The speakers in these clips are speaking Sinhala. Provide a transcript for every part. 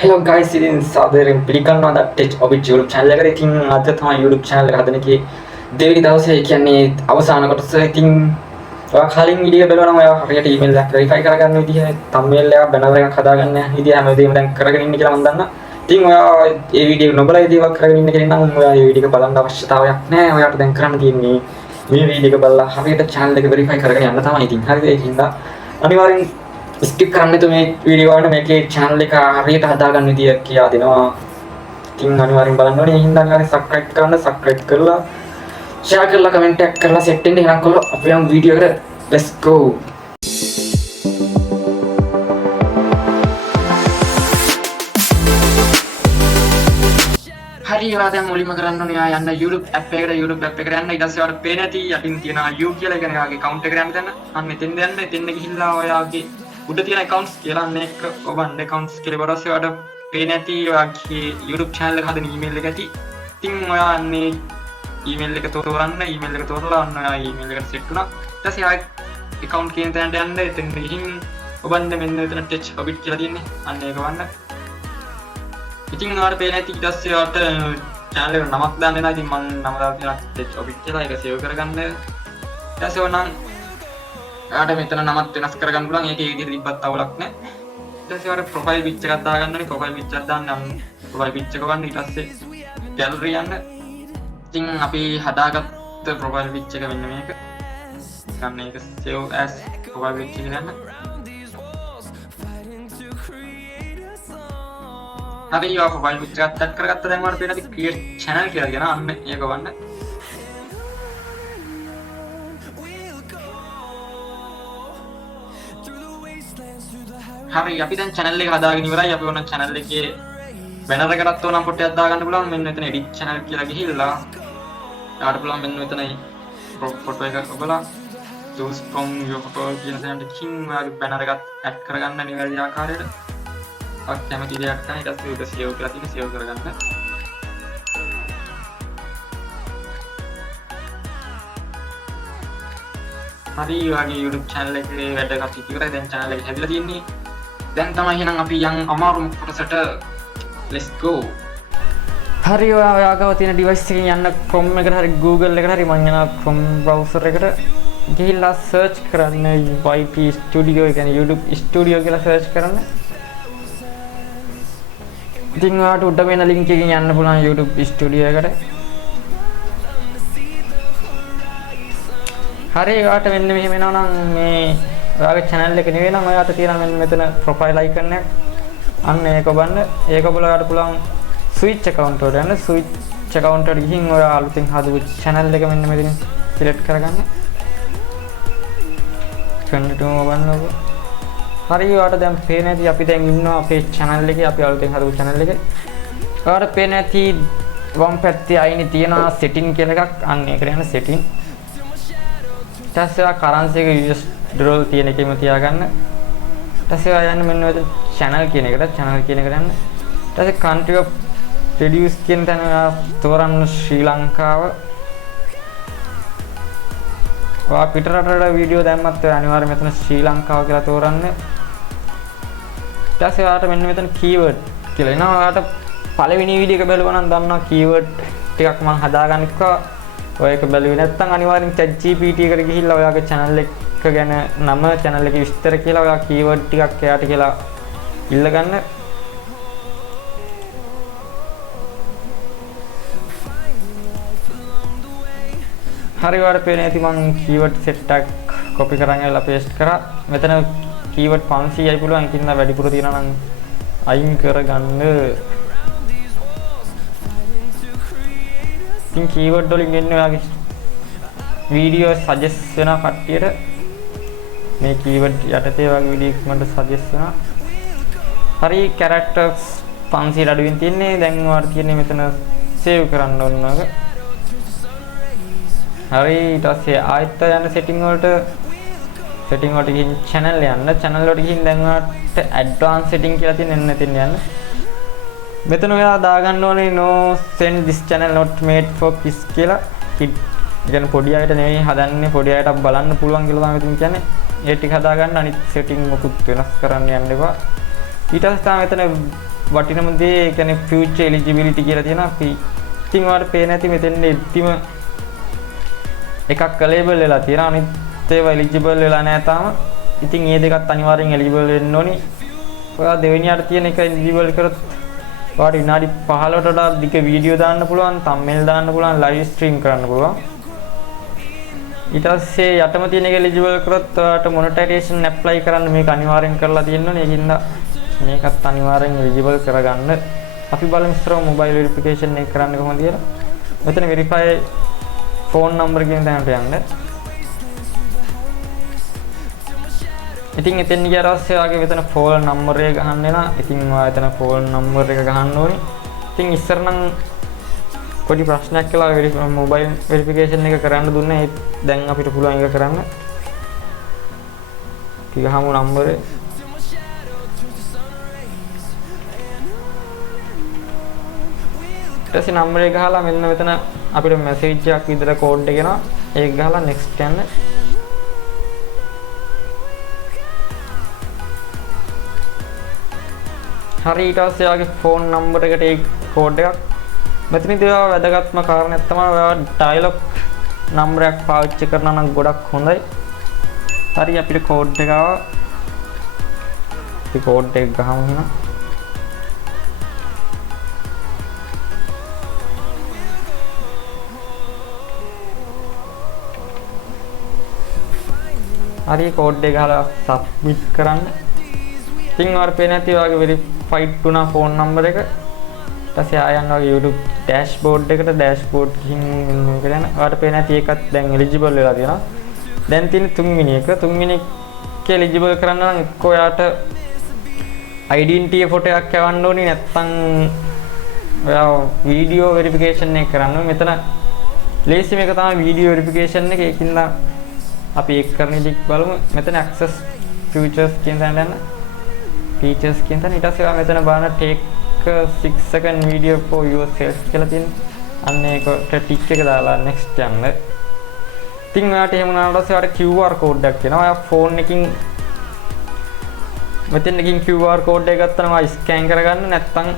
Hello guys, ඉතින් සාදරයෙන් පිළිගන්නවා ද ටෙච් ඔබිට් YouTube channel එකට. ඉතින් අද තමයි YouTube channel එක හදන එකේ දෙවෙනි දවසේ, ඒ කියන්නේ අවසාන කොටස. ඉතින් ඔයා කලින් වීඩියෝ බලනවා නම් ඔයා හරියට email එකක් verify කරගන්න විදිහ, thumbnail එකක් banner එකක් හදාගන්න විදිහ හැමදේම දැන් කරගෙන ඉන්න කියලා මම දන්නවා. ඉතින් ඔයා මේ වීඩියෝ නොබලා ඒ දේවල් කරගෙන ඉන්න කෙනෙක් නම් ඔයා මේ වීඩියෝ එක බලන්න අවශ්‍යතාවයක් නැහැ. ඔයාට දැන් කරන්න තියෙන්නේ මේ වීඩියෝ එක බලලා හරියට channel එක verify කරගෙන යන්න තමයි. ඉතින් හරිද? ඒකින්ද අනිවාර්යෙන් skip කරන්න තු මේ වීඩියෝ වලට මේකේ channel එක හරියට හදාගන්න විදිය කියලා දෙනවා. ඉතින් අනිවාර්යෙන් බලන්න ඕනේ. එහෙනම් අනිවාර්යෙන් subscribe කරන්න, subscribe කරලා share කරලා comment එකක් කරලා set වෙන්න. එහෙනම් කොහොම අපි යමු වීඩියෝ එකට. Let's go. හරි ඔයා දැන් මුලින්ම කරන්න ඕනේ ඔයා යන්න YouTube app එකට යන්න ඊට පස්සේ ඔයාලට පේන ඇති යටින් තියෙන you කියලා ඒ කියන්නේ ඔයාගේ account එකට යන්න දෙන්න. අන්න එතෙන්ද යන්න. එතෙන්ද ගිහිල්ලා ඔයාගේ උඩ තියෙන accounts කියලා අන්න එක ඔබන්න accounts කියලා ඊපස්සේ ඔයාලට පේන ඇති ඔයාගේ YouTube channel එක හදන email එක ඇති. ඉතින් ඔයා අන්නේ email එක තෝරන්න. email එක තෝරලා අන්න ඔයා email එකට set වුණා. ඊට පස්සේ ඔයා account කියන තැනට යන්න. එතෙන්ද ගිහින් ඔබන්න මෙන්න මෙතන touch hobbit කියලා තියෙන්නේ. අන්න ඒක වන්න. ඉතින් ඔයාලට පේන ඇති ඊට පස්සේ ඔයාලට channel එකට නමක් දාන්න වෙනවා. ඉතින් මම නම දාලා තියෙනවා touch hobbit කියලා. ඒක save කරගන්න. ඊට පස්සේ ඕනනම් ඔයාලට මෙතන නමක් වෙනස් කරගන්න පුළුවන්. ඒකේ විදිහට තිබ්බත් අවුලක් නැහැ. ඊට පස්සේ ඔයාලට profile picture එකක් දාගන්න ඕනේ. profile picture එකක් දාන්න නම් profile picture එක ගන්න. ඊට පස්සේ gallery යන්න. ඉතින් අපි හදාගත්ත profile picture එක මෙන්න මේක. ගන්න ඒක save as profile picture එක ගන්න. හරි ඔයා profile picture එකක් tag කරගත්ත දැන් ඔයාලට පේනවා create channel කියලා කියන අන්න ඒක වන්න. හරි අපි දැන් channel එක හදාගෙන ඉවරයි. අපි ඕන channel එකේ banner එකකට ඕනම් පොටයක් දාගන්න පුළුවන්. මෙන්න මෙතන edit channel කියලා ගිහිල්ලා යාට පුළුවන් මෙන්න මෙතන photo එක ඔබලා choose from your photo කියන තැනට ගිහින් ඔයාගේ banner එකත් add කරගන්න නිවැරදි ආකාරයට. ඔක් කැමති දෙයක් තමයි. ඊට පස්සේ උඩ save කියලා තියෙන save කරගන්න. හරි ඔයාගේ YouTube channel එකේ වැඩ කටයුතු ඉවරයි. දැන් channel එක හැදිලා තියෙන්නේ. දැන් තමයි එහෙනම් අපි යන් අමාරුම කොටසට. let's go. හරි ඔයාගාව තියෙන device එකකින් යන්න Chrome එකට හරි Google එකට හරි මම යනවා Chrome browser එකට ගිහිල්ලා search කරන්න YT Studio ඒ කියන්නේ YouTube Studio කියලා search කරන්න. ඉතින් ඔයාලට උඩ වෙන link එකකින් යන්න පුළුවන් YouTube Studio එකට. හරි ඔයාලට මෙන්න මෙහෙම එනවා නම් මේ ඔයාගේ channel එක නෙවෙයි නම් ඔයාලට තියෙන මෙන්න මෙතන profile icon එක. අන්න ඒක ඔබන්න. ඒක ඔබලා ඔයාලට පුළුවන් switch account වලට යන්න. switch account එකට ගිහින් ඔයා අලුතින් හදපු channel එක මෙන්න මෙතනින් select කරගන්න. කන්ටිනියු ඔබන්න ඔබ. හරි ඔයාලට දැන් පේන ඇති අපි දැන් ඉන්නවා අපේ channel එකේ. අපි අලුතෙන් හදපු channel එකේ. ඔයාලට පේන ඇති වම් පැත්තේ අයිනේ තියෙන setting කියලා එකක්. අන්න ඒකට යන්න setting. ඊටසේ currency එක US dollar තියෙන එකෙම තියාගන්න. ඊටසේ යන්න මෙන්න මෙතන channel කියන එකට channel කියන එකට යන්න. ඊටසේ country of produce කියන තැන තෝරන්න ශ්‍රී ලංකාව. ඔයා පිටරටට වීඩියෝ දැම්මත් ඔය අනිවාර්යයෙන් මෙතන ශ්‍රී ලංකාව කියලා තෝරන්න. ඊටසේ ඔයාලට මෙන්න මෙතන keyword කියලා එනවා. ඔයාලට පළවෙනි වීඩියෝ එක බලුවා නම් දන්නවා keyword ටිකක් මම හදාගන්න කිව්වා. ඔය එක බැලුවේ නැත්නම් අනිවාර්යෙන් ChatGPT එකට ගිහිල්ලා ඔයාගේ channel එක ගැන නම channel එකේ විස්තර කියලා ඔයා keyword ටිකක් එයාට කියලා ඉල්ලගන්න. හරි ඔයාලට පේන ඇති මම keyword set එකක් copy කරන් ඇවිල්ලා paste කරා. මෙතන keyword 500යි පුළුවන්. ඉතින් වැඩිපුර තියෙනවා නම් අයින් කරගන්න. ඉතින් keyword වලින් එන්නේ ඔයාගේ වීඩියෝ suggest වෙන කට්ටියට මේ keyword යටතේ වගේ වීඩියෝ එකකට suggest වෙනවා. හරි characters 500 අඩුවෙන් තියෙන්නේ. දැන් ඔයාලට තියෙන්නේ මෙතන save කරන්න ඕන එක. හරි ඊට පස්සේ ආයෙත් යන setting වලට ගිහින් channel යන්න. channel වලට ගිහින් දැන් ඔයාලට advanced setting කියලා තියෙන එන්න එතන යන්න. මෙතන ඔයා දාගන්න ඕනේ no send this channel not made for kids කියලා. kid කියන්නේ පොඩි අයට නෙවෙයි හදන්නේ, පොඩි අයට බලන්න පුළුවන් කියලා තමයි මෙතන කියන්නේ. ඒ ටික හදාගන්න. අනිත් setting මොකුත් වෙනස් කරන්න යන්න එපා. ඊට පස්සේ තමයි මෙතන වටිනම දේ ඒ කියන්නේ future eligibility කියලා තියෙනවා. අපි ඉතින් ඔයාලට පේන්නේ නැති මෙතෙන් ඉතිම එකක් label වෙලා තියෙනවා. අනිත් ඒවා eligible වෙලා නැහැ තාම. ඉතින් මේ දෙකත් අනිවාර්යෙන් eligible වෙන්න ඕනි. ඔයා දෙවෙනියට තියෙන එක eligible කරොත් ඔයාට විනාඩි 15කට වඩා දිග වීඩියෝ දාන්න පුළුවන්, thumbnail දාන්න පුළුවන්, live stream කරන්න පුළුවන්. ඊට පස්සේ යටම තියෙන එක eligible කරොත් ඔයාට monetization apply කරන්න මේක අනිවාර්යෙන් කරලා තියෙන්න ඕනේ. ඒකින්ද මේකත් අනිවාර්යෙන් eligible කරගන්න. අපි බලමු ඉස්සරහ mobile verification එක කරන්න කොහොමද කියලා. මෙතන verify phone number කියන තැනට යන්න. ඉතින් එතෙන් ගියාට පස්සේ ඔයාගේ මෙතන phone number එක ගහන්න වෙනවා. ඉතින් ඔයා එතන phone number එක ගහන්න ඕනේ. ඉතින් ඉස්සර නම් පොඩි ප්‍රශ්නයක් කියලා mobile verification එක කරන්න දුන්නේ. දැන් අපිට පුළුවන් ඒක කරන්න. අපි ගහමු number එක. ඊට පස්සේ number එක ගහලා මෙන්න මෙතන අපිට message එකක් විතර code එක එනවා. ඒක ගහලා next යන්න. හරි ඊට පස්සේ ඔයාගේ phone number එකට ඒ code එකක් මෙතනදී ඔයා වැදගත්ම කාරණයක් තමයි ඔයා dialog number එකක් පාවිච්චි කරනවා නම් ගොඩක් හොඳයි. හරි අපිට code එක ආවා. අපි code එක ගහමු එහෙනම්. හරි code එක ගහලා submit කරන්න. ඉතින් ඔයාලට පේන්නේ නැති ඔයාගේ verified වුණා phone number එක. ඊට පස්සේ ආයන් වගේ YouTube dashboard එකට dashboard කින් මේක දැන් ඔයාලට පේන්නේ නැති එකත් දැන් eligible වෙලා තියෙනවා. දැන් තියෙන තුන්වෙනි එක එක eligible කරන්න නම් එක්ක ඔයාට identity photo එකක් යවන්න ඕනේ නැත්නම් ඔයා video verification එක කරන්න ඕනේ. මෙතන ලේසිම එක තමයි video verification එක. ඒකින්ද අපි ඒක කරන ඉතින් බලමු. මෙතන access features කියන තැනට යන්න. features කියන තැන ඊට පස්සේ මෙතන බලන්න take 6 second video for yourself කියලා තියෙනවා. අන්න ඒකට ටික් එක දාලා next යන්න. ඉතින් ඔයාට එහෙම වුණාට පස්සේ ඔයාට QR code එකක් එනවා. ඔයා phone එකකින් මෙතනකින් QR code එක ගත්තා නම් ඔයා scan කරගන්න. නැත්නම්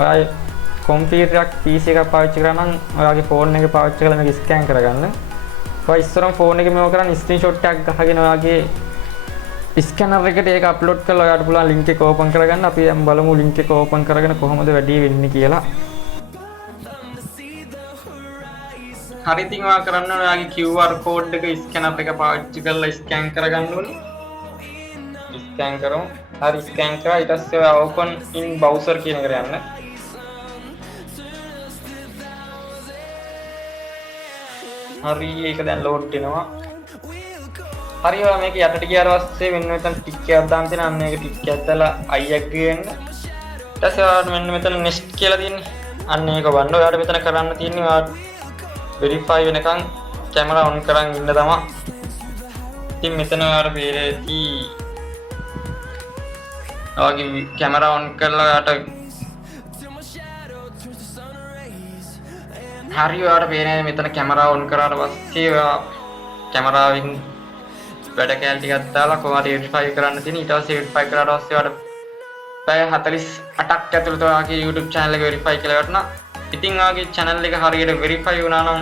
ඔයා computer එකක් PC එකක් පාවිච්චි කරා නම් ඔයාගේ phone එක පාවිච්චි කරලා මේක scan කරගන්න. ඔයා ඉස්සරම phone එකේ මේව කරන් screenshot එකක් ගහගෙන ඔයාගේ ස්කැනර් එකට ඒක අප්ලෝඩ් කරලා ඔයාලට පුළුවන් link එක ඕපන් කරගන්න. අපි දැන් බලමු link එක ඕපන් කරගෙන කොහොමද වැඩි වෙන්නේ කියලා. හරි ඉතින් ඔයා කරන්න ඕනේ ඔයාගේ QR code එක ස්කැනර් එක පාවිච්චි කරලා ස්කෑන් කරගන්න ඕනේ. ස්කෑන් කරමු. හරි ස්කෑන් කරා ඊට පස්සේ ඔයා open in browser කියන එකට යන්න. හරි ඒක දැන් load වෙනවා. හරි ඔයා මේක යටට ගියාට පස්සේ මෙන්න මෙතන ටික් එකක් දාන්න තියෙනවා. අන්න ඒක ටික් එකක් දාලා I agree වෙන්න. ඊට පස්සේ ඔයාලට මෙන්න මෙතන next කියලා තියෙන්නේ. අන්න ඒක වන්න. ඔයාලට මෙතන කරන්න තියෙන්නේ ඔයාලට verify වෙනකන් camera on කරන් ඉන්න තමයි. ඉතින් මෙතන ඔයාලට පේරේති ඔයාගේ camera on කරලා ඔයාලට හරි ඔයාලට පේන්නේ මෙතන camera on කරාට පස්සේ ඔයා කැමරාවෙන් වැඩ කැල් ටිකක් දාලා කොහොමද verify කරන්න තියෙන්නේ. ඊට පස්සේ verify කරාට පස්සේ ඔයාලට පැය 48ක් ඇතුළත ඔයාගේ YouTube channel එක verify කියලා වටනවා. ඉතින් ඔයාගේ channel එක හරියට verify වුණා නම්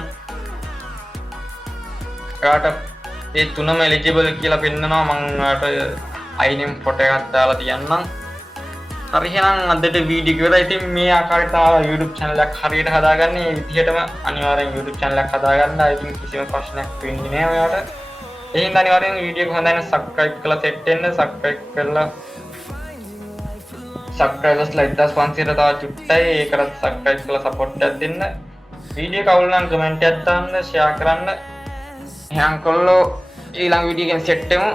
ඔයාට ඒ තුනම eligible කියලා පෙන්නනවා. මම ඔයාට iName photo එකක් දාලා තියන්නම්. හරි එහෙනම් අදට වීඩියෝ එක ඉතින් මේ ආකාරයට YouTube channel එකක් හරියට හදාගන්න. මේ විදිහටම අනිවාර්යෙන් YouTube channel එකක් හදාගන්න. ඉතින් කිසිම ප්‍රශ්නයක් වෙන්නේ නැහැ ඔයාට. එහෙනම් අනිවාර්යෙන් වීඩියෝ එක හොඳයි නම් subscribe කරලා set වෙන්න. subscribe කරලා subscribers like 1500 තව චුට්ටයි. ඒකට subscribe කරලා support එකක් දෙන්න. වීඩියෝ එක අවුල් නම් comment එකක් දාන්න, share කරන්න. එහෙනම් කොල්ලෝ ඊළඟ වීඩියෝ එකෙන් set වෙමු.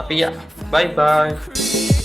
අපි bye bye.